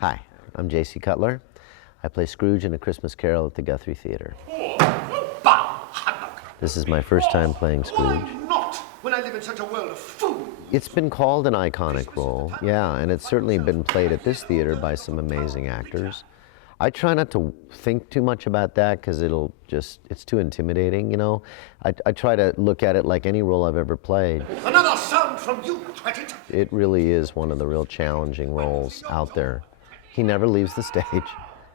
Hi, I'm J.C. Cutler. I play Scrooge in A Christmas Carol at the Guthrie Theater. This is my first time playing Scrooge. Why not, when I live in such a world of food? It's been called an iconic role, yeah, and it's certainly been played at this theater by some amazing actors. I try not to think too much about that because it's too intimidating, you know. I try to look at it like any role I've ever played. Another sound from you, Twattit! It really is one of the real challenging roles out there. He never leaves the stage,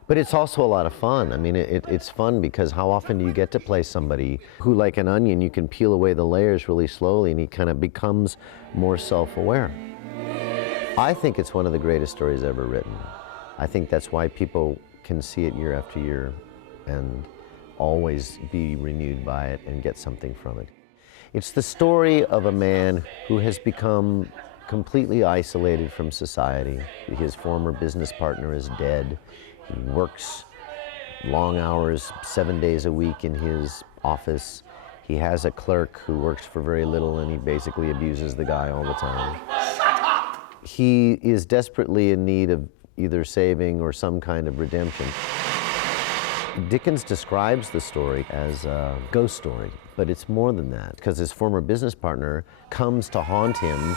but it's also a lot of fun. I mean, it's fun because how often do you get to play somebody who, like an onion, you can peel away the layers really slowly and he kind of becomes more self-aware. I think it's one of the greatest stories ever written. I think that's why people can see it year after year and always be renewed by it and get something from it. It's the story of a man who has become completely isolated from society. His former business partner is dead. He works long hours, 7 days a week in his office. He has a clerk who works for very little and he basically abuses the guy all the time. Shut up! He is desperately in need of either saving or some kind of redemption. Dickens describes the story as a ghost story, but it's more than that, because his former business partner comes to haunt him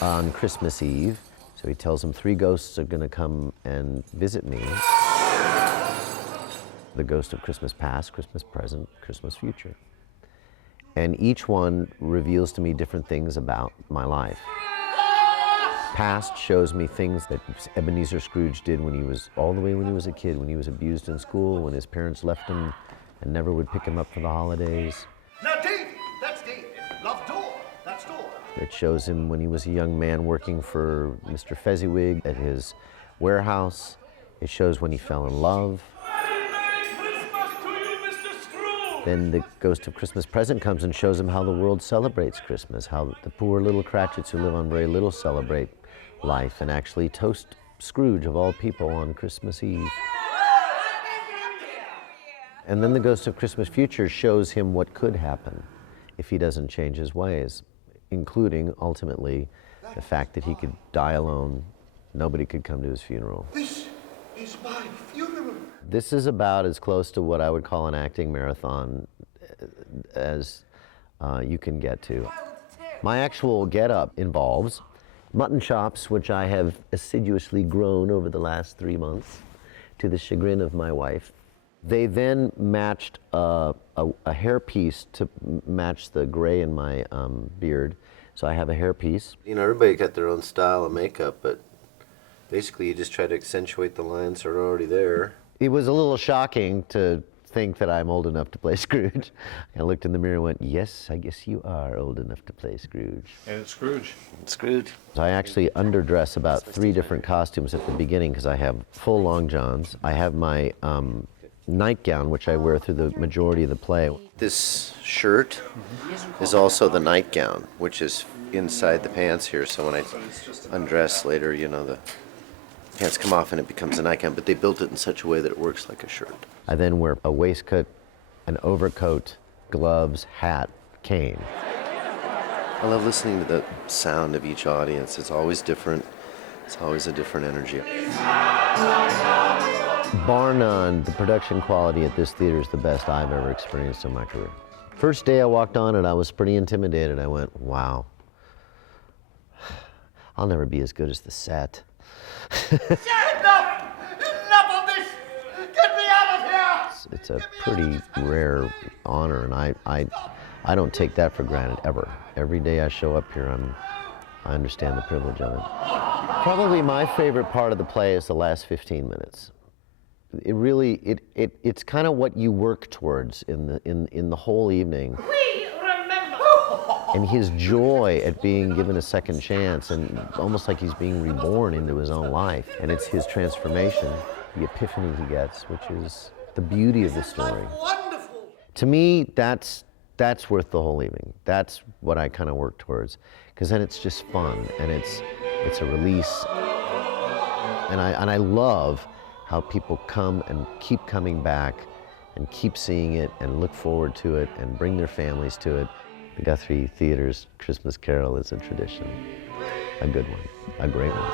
on Christmas Eve. So he tells him 3 ghosts are going to come and visit me. The ghost of Christmas past, Christmas present, Christmas future. And each one reveals to me different things about my life. Past shows me things that Ebenezer Scrooge did when he was a kid, when he was abused in school, when his parents left him and never would pick him up for the holidays. Now, David, that's David. Love door, that's door. It shows him when he was a young man working for Mr. Fezziwig at his warehouse. It shows when he fell in love. Merry Christmas to you, Mr. Scrooge! Then the ghost of Christmas present comes and shows him how the world celebrates Christmas, how the poor little Cratchits who live on very little celebrate life and actually toast Scrooge of all people on Christmas Eve. And then the ghost of Christmas future shows him what could happen if he doesn't change his ways, including ultimately the fact that he could die alone, nobody could come to his funeral. This is my funeral. This is about as close to what I would call an acting marathon as you can get to. My actual get-up involves mutton chops, which I have assiduously grown over the last 3 months to the chagrin of my wife. They then matched a hairpiece to match the gray in my beard. So I have a hairpiece. You know, everybody got their own style of makeup, but basically you just try to accentuate the lines that are already there. It was a little shocking to think that I'm old enough to play Scrooge. I looked in the mirror and went, yes, I guess you are old enough to play Scrooge. And it's Scrooge. It's Scrooge. So I actually underdress about 3 different costumes at the beginning because I have full long johns. I have my nightgown, which I wear through the majority of the play. This shirt is also the nightgown, which is inside the pants here. So when I undress later, you know, the pants come off and it becomes a nightgown, but they built it in such a way that it works like a shirt. I then wear a waistcoat, an overcoat, gloves, hat, cane. I love listening to the sound of each audience. It's always different. It's always a different energy. Bar none, the production quality at this theater is the best I've ever experienced in my career. First day I walked on it, I was pretty intimidated. I went, wow, I'll never be as good as the set. Enough! Enough of this! Get me out of here! It's a pretty rare honor, and I don't take that for granted, ever. Every day I show up here, I understand the privilege of it. Probably my favorite part of the play is the last 15 minutes. It really, it's kind of what you work towards in the whole evening. We remember! And his joy at being given a second chance, and almost like he's being reborn into his own life. And it's his transformation, the epiphany he gets, which is the beauty of the story. Wonderful! To me, that's worth the whole evening. That's what I kind of work towards, because then it's just fun, and it's a release. And I love how people come and keep coming back and keep seeing it and look forward to it and bring their families to it. The Guthrie Theater's Christmas Carol is a tradition, a good one, a great one.